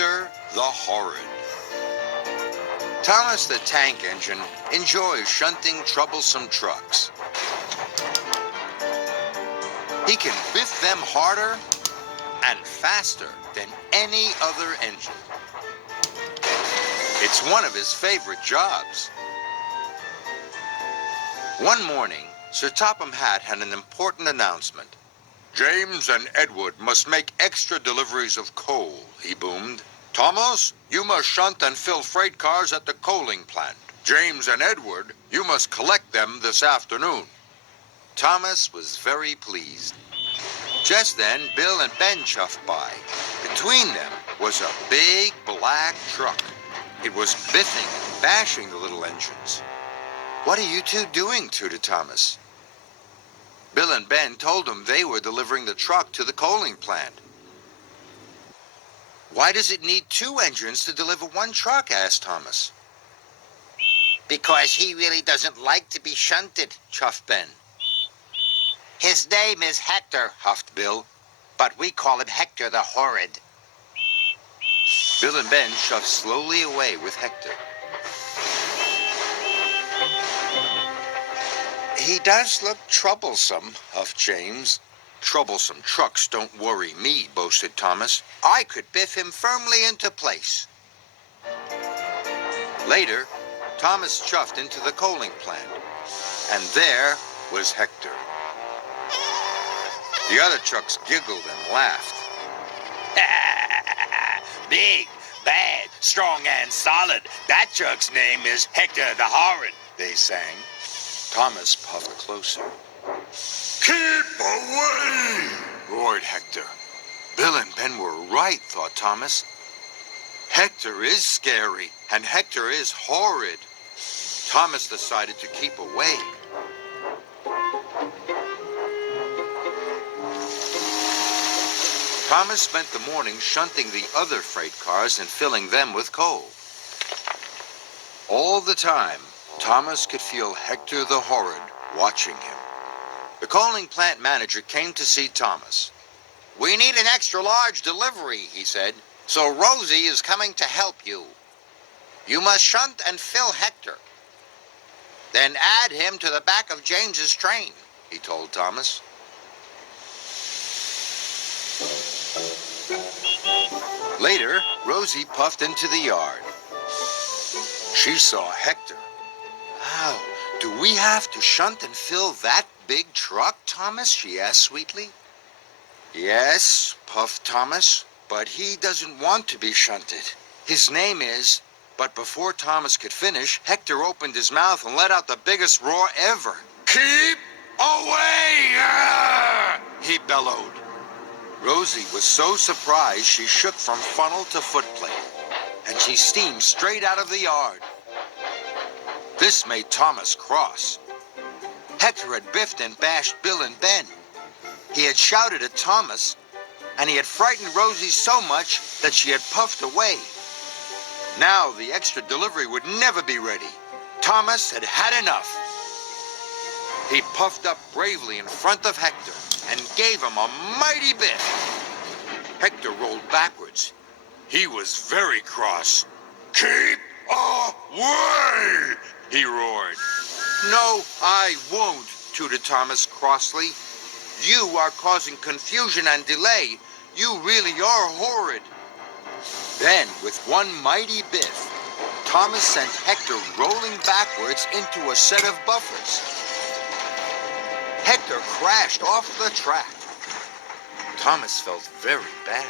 Hector the Horrid. Thomas the Tank Engine enjoys shunting troublesome trucks. He can biff them harder and faster than any other engine. It's one of his favorite jobs. One morning, Sir Topham Hatt had an important announcement. James and Edward must make extra deliveries of coal, he boomed. Thomas, you must shunt and fill freight cars at the coaling plant. James and Edward, you must collect them this afternoon. Thomas was very pleased. Just then, Bill and Ben chuffed by. Between them was a big black truck. It was biffing and bashing the little engines. What are you two doing? Tooted Thomas. Bill and Ben told him they were delivering the truck to the coaling plant. Why does it need two engines to deliver one truck? Asked Thomas. Because he really doesn't like to be shunted, chuffed Ben. His name is Hector, huffed Bill. but we call him Hector the Horrid. Bill and Ben shoved slowly away with Hector. He does look troublesome, huffed James. Troublesome trucks don't worry me, boasted Thomas. I could biff him firmly into place. Later, Thomas chuffed into the coaling plant, and there was Hector. The other trucks giggled and laughed. Big, bad, strong, and solid. That truck's name is Hector the Horrid, they sang. Thomas puffed closer. Keep away! Roared Hector. Bill and Ben were right, thought Thomas. Hector is scary, and Hector is horrid. Thomas decided to keep away. Thomas spent the morning shunting the other freight cars and filling them with coal. All the time, Thomas could feel Hector the Horrid watching him. The coaling plant manager came to see Thomas. We need an extra large delivery, he said, so Rosie is coming to help you. You must shunt and fill Hector. Then add him to the back of James's train, he told Thomas. Later, Rosie puffed into the yard. She saw Hector. Wow, do we have to shunt and fill that big truck, Thomas? She asked sweetly. Yes, puffed Thomas, but he doesn't want to be shunted. His name is... But before Thomas could finish, Hector opened his mouth and let out the biggest roar ever. Keep away! He bellowed. Rosie was so surprised she shook from funnel to footplate, and she steamed straight out of the yard. This made Thomas cross. Hector had biffed and bashed Bill and Ben. He had shouted at Thomas, and he had frightened Rosie so much that she had puffed away. Now the extra delivery would never be ready. Thomas had had enough. He puffed up bravely in front of Hector and gave him a mighty biff. Hector rolled backwards. He was very cross. Keep away! He roared. No, I won't, tooted Thomas crossly. You are causing confusion and delay. You really are horrid. Then, with one mighty biff, Thomas sent Hector rolling backwards into a set of buffers. Hector crashed off the track. Thomas felt very bad.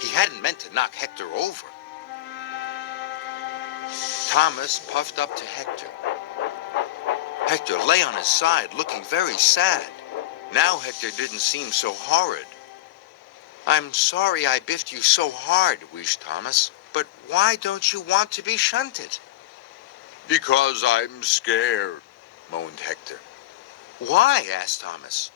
He hadn't meant to knock Hector over. Thomas puffed up to Hector. Hector lay on his side, looking very sad. Now Hector didn't seem so horrid. I'm sorry I biffed you so hard, wheezed Thomas, but why don't you want to be shunted? Because I'm scared, moaned Hector. Why? Asked Thomas.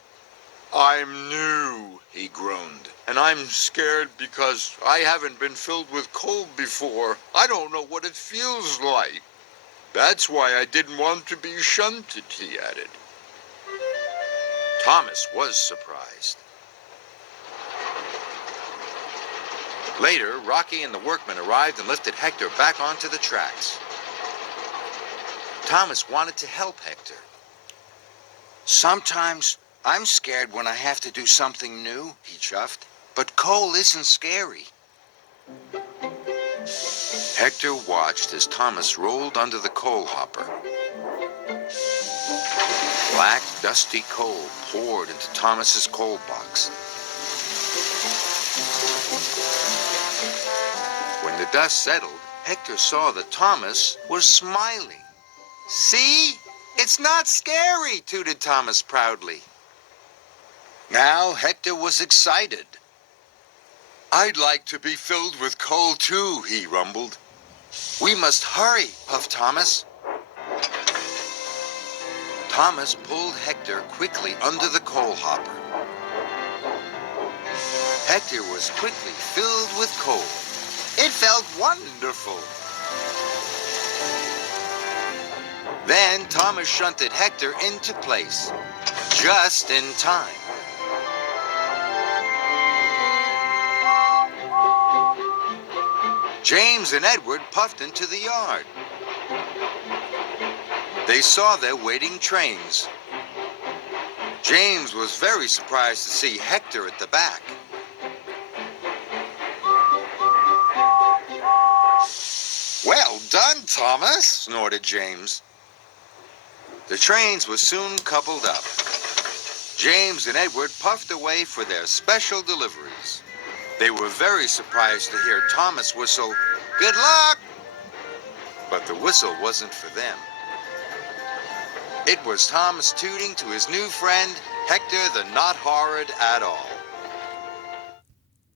I'm new, he groaned, and I'm scared because I haven't been filled with coal before. I don't know what it feels like. That's why I didn't want to be shunted, he added. Thomas was surprised. Later, Rocky and the workmen arrived and lifted Hector back onto the tracks. Thomas wanted to help Hector. Sometimes I'm scared when I have to do something new, he chuffed. But coal isn't scary. Hector watched as Thomas rolled under the coal hopper. Black, dusty coal poured into Thomas's coal box. When the dust settled, Hector saw that Thomas was smiling. See? It's not scary, tooted Thomas proudly. Now Hector was excited. I'd like to be filled with coal too, he rumbled. We must hurry, puffed Thomas. Thomas pulled Hector quickly under the coal hopper. Hector was quickly filled with coal. It felt wonderful. Then Thomas shunted Hector into place, just in time. James and Edward puffed into the yard. They saw their waiting trains. James was very surprised to see Hector at the back. Well done, Thomas, snorted James. The trains were soon coupled up. James and Edward puffed away for their special deliveries. They were very surprised to hear Thomas whistle, "Good luck!" But the whistle wasn't for them. It was Thomas tooting to his new friend, Hector the Not Horrid at All.